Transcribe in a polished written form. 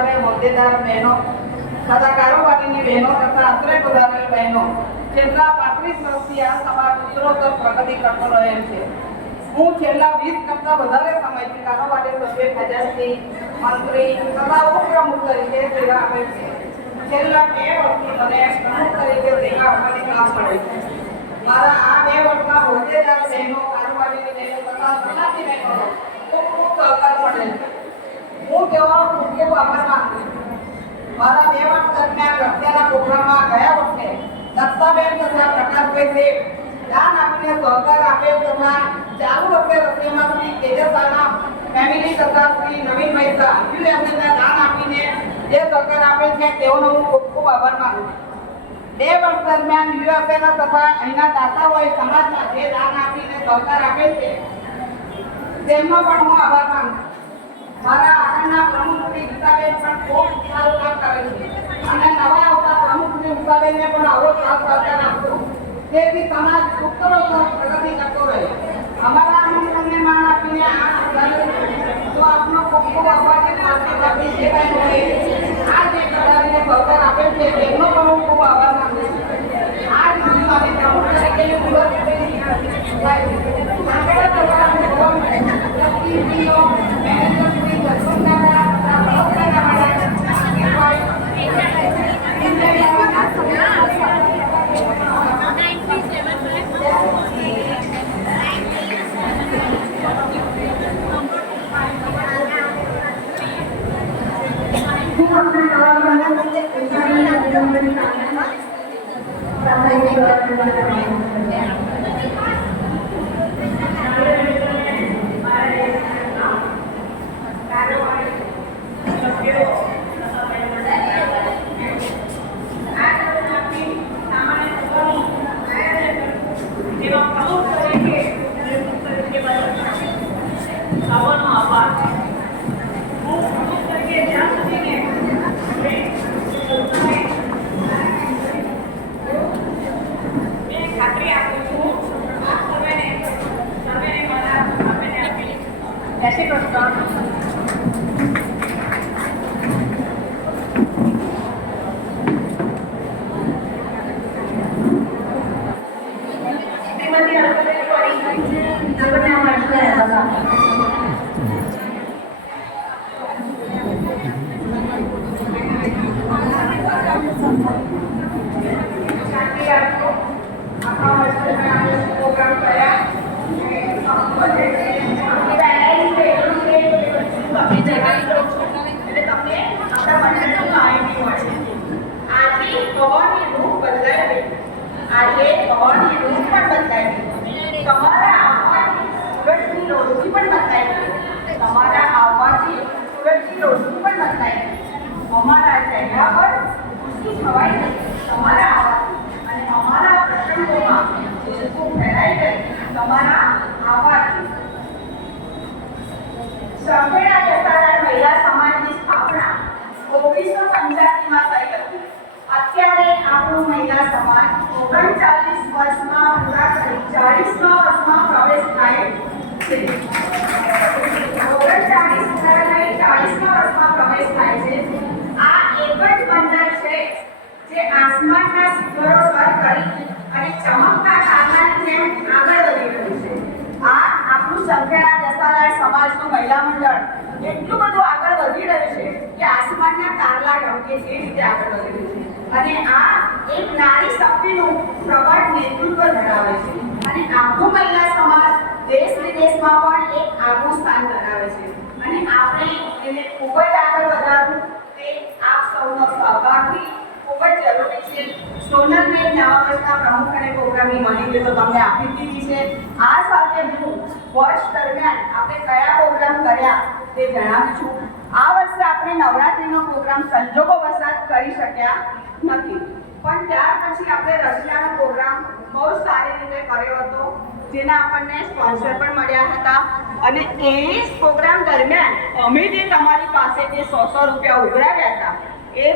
અને હોદ્દેદાર બહેનો તથા કારોબારીની બહેનો તથા અત્રે પધારેલ બહેનો છેલ્લા 35 વર્ષથી આ સમાજ ઉત્તરોત્તર પ્રગતિ કરતો રહેલ છે. હું છેલ્લા 20 કરતા વધારે સમયથી કારોબારી સભ્ય ખજાનચી મંત્રી તથા ઉપપ્રમુખ તરીકે સેવા આપે છે. છેલ્લા 2 વર્ષથી મને પ્રમુખ તરીકે સેવા આપવાની કામ મળે છે. મારા આ 2 વર્ષમાં હોદ્દેદાર બહેનો કારોબારીની બહેનો તથા સમાજની બહેનો ખૂબ સહકાર મળેલ છે. હું તેઓનો ખૂબ આભાર માનું છું. મારા 2 વર્ષ દરમિયાન રસ્ત્યાના પ્રોગ્રામમાં ગયા વખતે દત્તાબેન તથા પ્રકાશભાઈ દેવ દાન આપીને સહકાર આપેલ તથા ચાલુ વખતે રસ્તિયામાં શ્રી તેજસાના ફેમિલી તથા શ્રી નવીન મહેતા યુએસએના દાન આપીને જે સહકાર આપેલ છે તેઓનો હું ખૂબ આભાર માનું છું. 2 વર્ષ દરમિયાન યુએસએના તથા અહીંના દાતાઓએ સમાજમાં જે દાન આપીને સહકાર આપેલ છે તેમનો પણ હું આભાર માનું છું. મારા આગળના પ્રમુખ શ્રી ગીતાબેન પણ ખૂબ સારું કામ કરે છે અને નવા આવતા પ્રમુખ શ્રી ગીતાબેનને પણ આવો સાથ સહકાર આપજો જેથી સમાજ ઉત્તરોત્તર પ્રગતિ કરતો રહે. અમારા આમંત્રણને માન આપીને આ તો આપનો ખૂબ ખૂબ આભાર છે. આપણી જે બહેનોએ આ જે કરાવીને સહકાર આપેલ છે તેમનો પણ હું ખૂબ આભાર માનું છું. આ જ મારી પ્રમુખ તરીકે સંખેડા જસાધાર મહિલા સમાજની સ્થાપના 1985માં થઈ હતી. અત્યારે આપણો મહિલા સમાજ 39 વર્ષમાં પૂરા કરી 40મા વર્ષમાં પ્રવેશ થાય છે. 39 પૂરા થઈ 40મા વર્ષમાં પ્રવેશ થાય છે. આ એક જ બંદર છે જે આસમાનના શિખરો સર કરી અને ચમકતા તારાની જેમ આગળ વધી રહ્યું છે. આ આપણું સંખેડા જસાધાર સમાજનું મહિલા મંડળ એટલું બધું આગળ વધી રહ્યું છે કે આસમાનના તારલા ટપકે છે એ રીતે આગળ વધી રહ્યું છે. અને આ એક નારી શક્તિનું પ્રબળ નેતૃત્વ ધરાવે છે અને આપણું મહિલા સમાજ દેશ વિદેશમાં પણ એક આગવું સ્થાન ધરાવે છે અને આપણે એને ખૂબ જ આગળ વધારવું તે આપ સૌનો સહકારથી ખૂબ જ જરૂરી છે. સોનલબેન નવા વર્ષના પ્રમુખ અને પ્રોગ્રામની માહિતી તો તમને આપી દીધી છે. આ સાથે હું વર્ષ દરમિયાન આપણે કયા પ્રોગ્રામ કર્યા તે જણાવું છું. આ વર્ષે આપણે નવરાત્રિનો પ્રોગ્રામ સંજોગો વસાત કરી શક્યા નથી, પણ ત્યાર પછી આપણે રશિયાનો પ્રોગ્રામ બહુ સારી રીતે કર્યો હતો જેના આપણને સ્પોન્સર પણ મળ્યા હતા અને એ પ્રોગ્રામ દરમિયાન અમે જે તમારી પાસે જે 100 રૂપિયા ઉઘરાવ્યા હતા એ